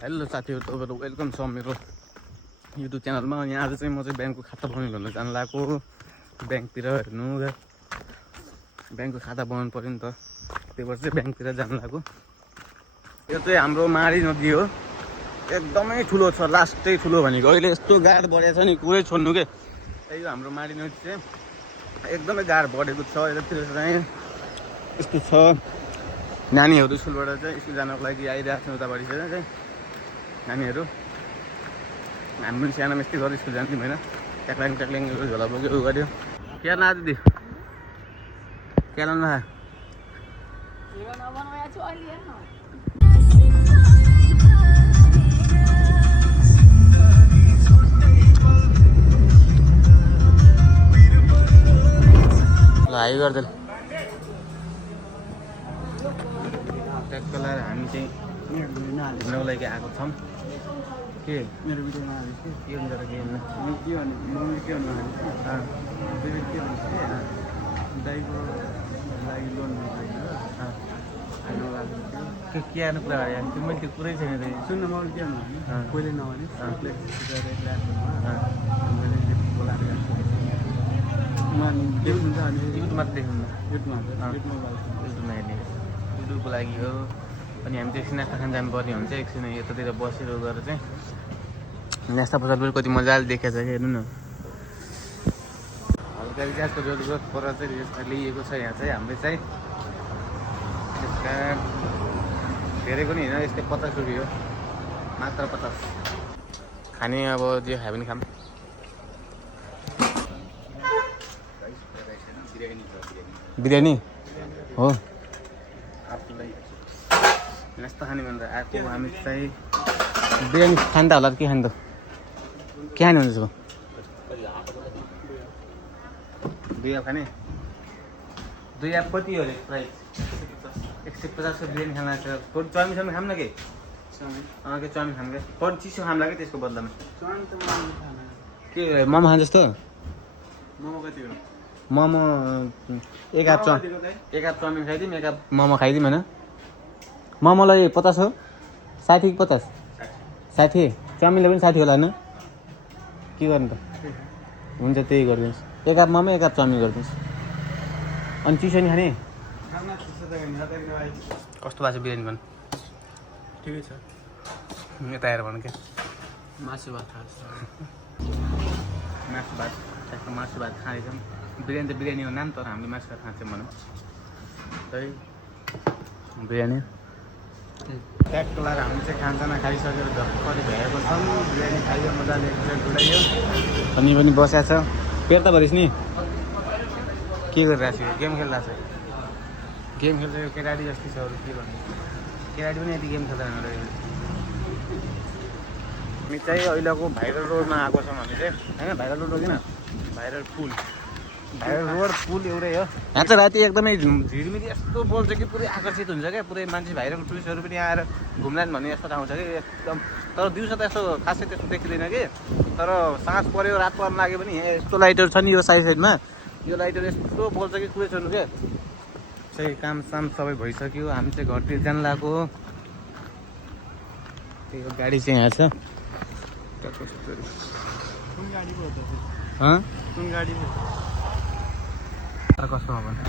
Hello साथीहरु, तपाईहरु welcome छ मेरो युट्युब च्यानलमा। अनि आज चाहिँ म चाहिँ ब्याङ्कको खाता बनाउनु गर्न जान लागेको। ब्याङ्कतिर हेर्नु, ब्याङ्कको खाता बनाउनु पर्यो नि त, त्यही भएर चाहिँ ब्याङ्कतिर जान लागेको। यो चाहिँ हाम्रो माडी नदी हो, एकदमै ठुलो छ, लास्टै ठुलो भनेको। अहिले यस्तो गाड बढेको छ नि, कुरै छोड्नु के। यो हाम्रो माडी नदी चाहिँ एकदमै गाड बढेको छ। यतातिर चाहिँ यस्तो छ, नानीहरू स्कुलबाट चाहिँ स्कुल जानको लागि आइरहेको छ। उतापट्टि चाहिँ नानीहरू, हामी पनि सानोमा यस्तै गरेर स्कुल जान्थ्यौँ होइन। ट्याक्ल्याङ झोला बोक्यो उयो गऱ्यो। क्या ना दिदी, क्या लानु ल हाई गर्दै ट्याक्क लगाएर हामी चाहिँ घुम्नको लागि आएको छौँ। के मेरो भिडियोमा हालेको के हुन्छ र के होइन के भन्नु, मम्मीले के भन्नु हालेको के भन्छ दाइको लागि लोन के आएको कुरा गरेँ त्यो मैले त्यो कुरै छैन। सुन्न मैले के भन्नु कोहीले नभने युट्युबमा देख्नु, युट्युबमा हेर्ने युट्युबको लागि हो। अनि हामी चाहिँ एकछिन नास्ता खान जानुपर्ने हुन्छ। एकछिन यतातिर बसेर गएर चाहिँ नास्ता पसार पनि कति मजाले देखेको छ कि हेर्नु न। हल्का रिचार्जको जरुरत परेर चाहिँ रिचार्ज लिएको छ यहाँ चाहिँ हामीले चाहिँ। त्यसका धेरै पनि होइन, यस्तै 50 रुपियाँ हो, मात्र 50। खाने अब जे खायो भने खाऊँ। बिरयानी हो नास्ता खाने भनेर आएको हामी चाहिँ। बिरयानी खान्छ होला, के खान्छ, के खाने हुन्छ? दुई आप खाने, दुई आप कति हो प्राइस? 150 बिरयानी खाना छ। चाउमिन साउमिन खाऊँ न के? के चाउमिन खाऊँ क्या? पर चिसो खाऊँ लाग्यो त्यसको बदलामा। के मोमो खान्छ जस्तो? मोमो कति हो? मोमो एक हाफ चाउमिन खाइदिउँ, एक हाफ मोमो खाइदिउँ होइन। मोमोलाई 50 हो, 60 कि 50? 60। चाउमिनले पनि 60 होला होइन? के गर्नु त? हुन्छ त्यही गरिदिनुहोस्, एक हाफ मोमो एक हाफ चाउमिन गरिदिनुहोस्। अनि चिसो नि खाने? कस्तो भएको छ बिरयानी भन्? ठिकै छ। यता आएर भन क्या, मासु भात खान्छ। मासु भात, त्यस्तो मासु भात खाँदैछौँ। बिरयानी त बिरयानी हो नाम, तर हामीले मासु भात खान्छौँ भनौँ। त्यही बिरयानी ट्याक्क लगाएर हामी चाहिँ खानसाना खाइसकेर झक्करी भ्याएको छौँ। बिरयानी खाइयो, मजाले एकचोटि डुलाइयो। अनि पनि बसेको छ। पेट त भरिस् नि, के गरिरहेको छु? गेम खेलिरहेको छ। गेम खेल्छ यो केटाडी जस्तै छ, अरू के भन्नु। केटाडी पनि यति गेम खेल्दैन रहेछ। हामी चाहिँ अहिलेको भाइरल रोडमा आएको छौँ हामी चाहिँ होइन। भाइरल रोड हो किन, भाइरल पुल, भाइरल रोड पुल एउटै हो। यहाँ चाहिँ राति एकदमै झिरमिरी यस्तो बोल्छ कि पुरै आकर्षित हुन्छ क्या। पुरै मान्छे भाइरल टुरिस्टहरू पनि आएर घुम्लान् भन्ने यस्तो ठाउँ छ कि एकदम। तर दिउँसो त यस्तो खासै त्यस्तो देखिँदैन कि, तर साँझ पऱ्यो रात पर्न लाग्यो भने यहाँ यस्तो लाइटहरू छ नि यो साइडमा, यो लाइटहरू यस्तो बोल्छ कि कुरै छोड्नु क्या। चाहिँ कामसाम सबै भइसक्यो, हामी चाहिँ घरतिर जान लागेको। त्यही हो, गाडी चाहिँ यहाँ छ। कुन गाडी पो कुन गाडी पो कस्तो हो भने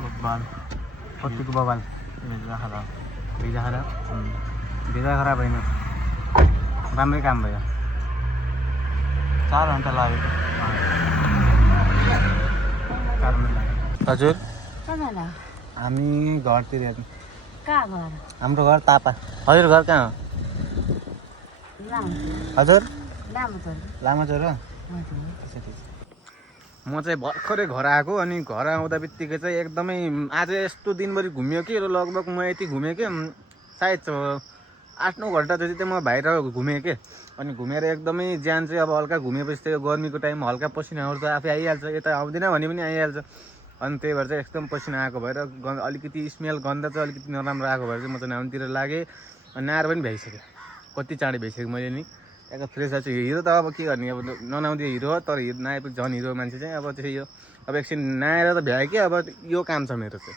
बबाल कतिको बबाल भिजा खराब होइन, राम्रै काम भयो। 4 घन्टा लाग्यो। 4 घन्टा लाग्यो। हजुर हामी घरतिर हेर्नु। हाम्रो घर तापा। हजुर घर कहाँ हो? हजुर लामाचोर हो। म चाहिँ भर्खरै घर आएको। अनि घर आउँदा बित्तिकै चाहिँ एकदमै आज यस्तो दिनभरि घुम्यो कि लगभग म यति घुमेँ कि सायद 8-9 घन्टा जति चाहिँ म बाहिर घुमेँ कि। अनि घुमेर एकदमै ज्यान चाहिँ अब हल्का घुमेपछि चाहिँ गर्मीको टाइम हल्का पसिनाहरू त आफै आइहाल्छ, यता आउँदैन भने पनि आइहाल्छ। अनि त्यही भएर चाहिँ एकदम पसिना आएको भएर अलिकति स्मेल गन्ध चाहिँ अलिकति नराम्रो आएको भएर चाहिँ म चाहिँ नाउनतिर लागेँ। अनि नआएर पनि भ्याइसकेँ, कति चाँडै भइसक्यो मैले नि। एकदम फ्रेस आएको हिरो त अब के गर्ने, अब ननाउँदै हिरो हो, तर हिरो नआएपछि झन् हिरो मान्छे चाहिँ। अब चाहिँ यो अब एकछिन नआएर त भ्यायो कि। अब यो काम छ मेरो चाहिँ।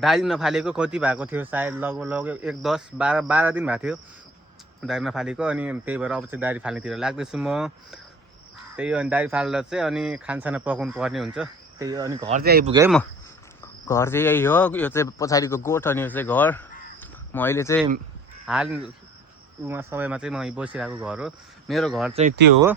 दाली नफालेको कति भएको थियो सायद लगभग 1 10 12 दिन भएको थियो। दारी नफालेको। अनि त्यही भएर अब चाहिँ दारी फाल्नेतिर लाग्दैछु म। त्यही अनि दारी फालेर चाहिँ अनि खानसाना पकाउनु पर्ने हुन्छ। त्यही अनि घर चाहिँ आइपुगेँ है म। घर चाहिँ यही हो, यो चाहिँ पछाडिको गोठ अनि यो चाहिँ घर। म अहिले चाहिँ हाल उमा सबैमा चाहिँ म बसिरहेको घर हो। मेरो घर चाहिँ त्यो हो।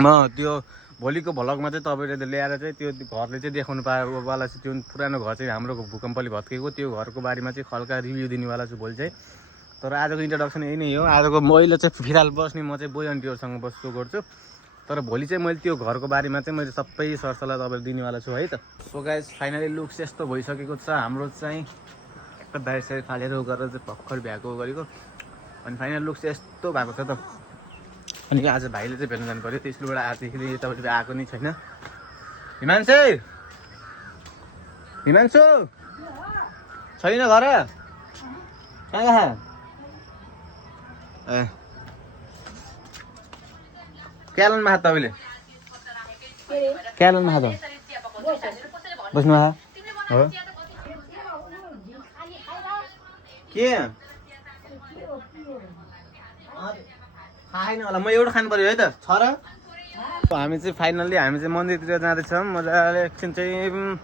म त्यो भोलिको भ्लगमा चाहिँ तपाईँले ल्याएर चाहिँ त्यो घरले चाहिँ देखाउनु पाएवाला चाहिँ त्यो पुरानो घर चाहिँ हाम्रो भूकम्पले भत्केको त्यो घरको बारेमा चाहिँ हल्का रिभ्यू दिनेवाला छु भोलि चाहिँ। तर आजको इन्ट्रोडक्सन यही नै हो। आजको मैले चाहिँ फिलहाल बस्ने म चाहिँ बोय आन्टीहरूसँग बस्छु गर्छु। तर भोलि चाहिँ मैले त्यो घरको बारेमा चाहिँ मैले सबै सरसल्लाह तपाईँले दिनेवाला छु है त। सो गाइस फाइनली लुक्स यस्तो भइसकेको छ हाम्रो चाहिँ। एक दारी सारी फालेर गरेर चाहिँ भर्खर भ्याएको गरेको। अनि फाइनल लुक्स यस्तो भएको छ त। अनि आज भाइले चाहिँ भेट्नु जानु पऱ्यो। त्यसबाट आजदेखि तपाईँ आएको नै छैन। हिमांशु हिमांशु छैन घर कहाँ कहाँ ए क्यालनमा खाँदा तपाईँले क्यालनमा खाँदा बस्नु हो के खाएन होला म एउटा खानु पर्यो है त छ र। हामी चाहिँ फाइनल्ली हामी चाहिँ मन्दिरतिर जाँदैछौँ मजाले। एकछिन चाहिँ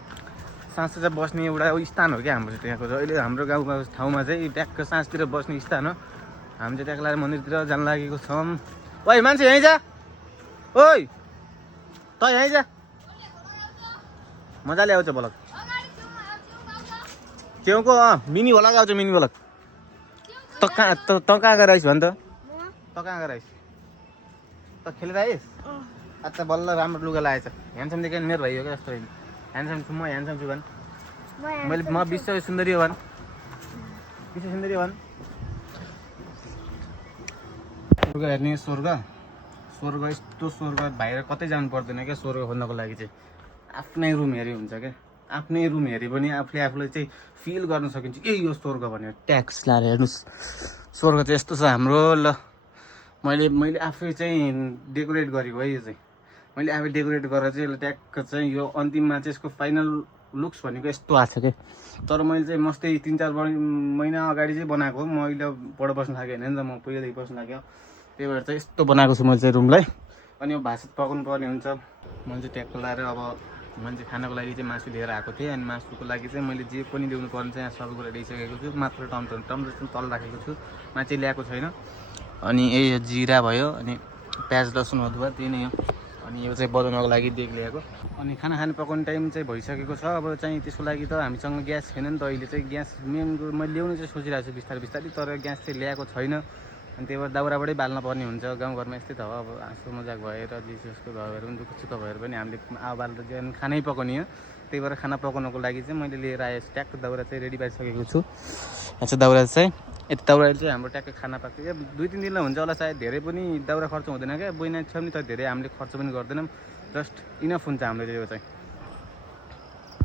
साँझ चाहिँ बस्ने एउटा स्थान हो क्या हाम्रो चाहिँ त्यहाँको। अहिले हाम्रो गाउँको ठाउँमा चाहिँ ट्याक्क साँझतिर बस्ने स्थान हो। हामी चाहिँ ट्याक्क लगाएर मन्दिरतिर जान लागेको छौँ। ओइ मान्छे यहीँ जा, ओइ त यहीँ जा, मजाले आउँछ ब्लग च्याउको। मिनी भ्लग आउँछ मिनी भ्लग। त कहाँ गएर आइस भन् त कहाँ गएर आइस त खेलेर आइस। अच्छा बल्ल राम्रो लुगा लगाएछ। ह्यान्डसम देखि मेरो भाइ हो क्या जस्तो ह्यान्डसम छु म। ह्यान्डसम छु भन् मैले म विश्व सुन्दरी हो भन् विश्व सुन्दरी हो भन्। स्वर्ग हेर्ने स्वर्ग स्वर्ग यस्तो स्वर्ग बाहिर कतै जानु पर्दैन क्या। स्वर्ग खोज्नको लागि चाहिँ आफ्नै रुम हेरी हुन्छ क्या। आफ्नै रुम हेरी पनि आफूलाई चाहिँ फिल गर्न सकिन्छ यही हो स्वर्ग भनेर। ट्याक्स लाएर हेर्नुहोस् स्वर्ग चाहिँ यस्तो छ हाम्रो। ल मैले आफै चाहिँ डेकोरेट गरेको है। यो चाहिँ मैले आफै डेकोरेट गरेर चाहिँ यसलाई ट्याक्क चाहिँ यो अन्तिममा चाहिँ यसको फाइनल लुक्स भनेको यस्तो आएको छ क्या। तर मैले चाहिँ मस्तै 3-4 महिना अगाडि चाहिँ बनाएको। म अहिले बढ बस्नु लाग्यो होइन नि त, म पहिल्यैदेखि बस्नु लाग्यो। त्यही भएर चाहिँ यस्तो बनाएको छु मैले चाहिँ रुमलाई। अनि यो भात पकाउनु पर्ने हुन्छ। मैले चाहिँ ट्याक्क लाएर अब मैले चाहिँ खानाको लागि चाहिँ मासु लिएर आएको थिएँ। अनि मासुको लागि चाहिँ मैले जे पनि ल्याउनु पर्ने चाहिँ यहाँ सबै कुरा ल्याइसकेको छु। मात्र टमाटर चाहिँ तल राखेको छु, माथि ल्याएको छैन। अनि यही जिरा भयो अनि प्याज लसुन अदुवा त्यही नै हो। अनि यो चाहिँ बनाउनको लागि देख ल्याएको। अनि खाना खानु पकाउने टाइम चाहिँ भइसकेको छ। अब चाहिँ त्यसको लागि त हामीसँग ग्यास छैन नि त। अहिले चाहिँ ग्यास मेन मैले ल्याउनु चाहिँ सोचिरहेको छु बिस्तारै बिस्तारै। तर ग्यास चाहिँ ल्याएको छैन। अनि त्यही भएर दाउराबाटै बाल्न पर्ने हुन्छ। गाउँघरमा यस्तै त हो। अब हाँसो मजाक भएर जसको भएर पनि दुःख सुख भएर पनि हामीले बालेर चाहिँ खानै पकाउने हो। त्यही भएर खाना पकाउनको लागि चाहिँ मैले लिएर आएँ। ट्याक्क दाउरा चाहिँ रेडी पारिसकेको छु। अच्छा दाउरा चाहिँ यति दाउराले चाहिँ हाम्रो ट्याक्कै खाना पाक्छ। 2-3 दिनमा हुन्छ होला सायद। धेरै पनि दाउरा खर्च हुँदैन क्या। बुइना छ नि त धेरै हामीले खर्च पनि गर्दैनौँ। जस्ट इनफ हुन्छ हाम्रो यो चाहिँ।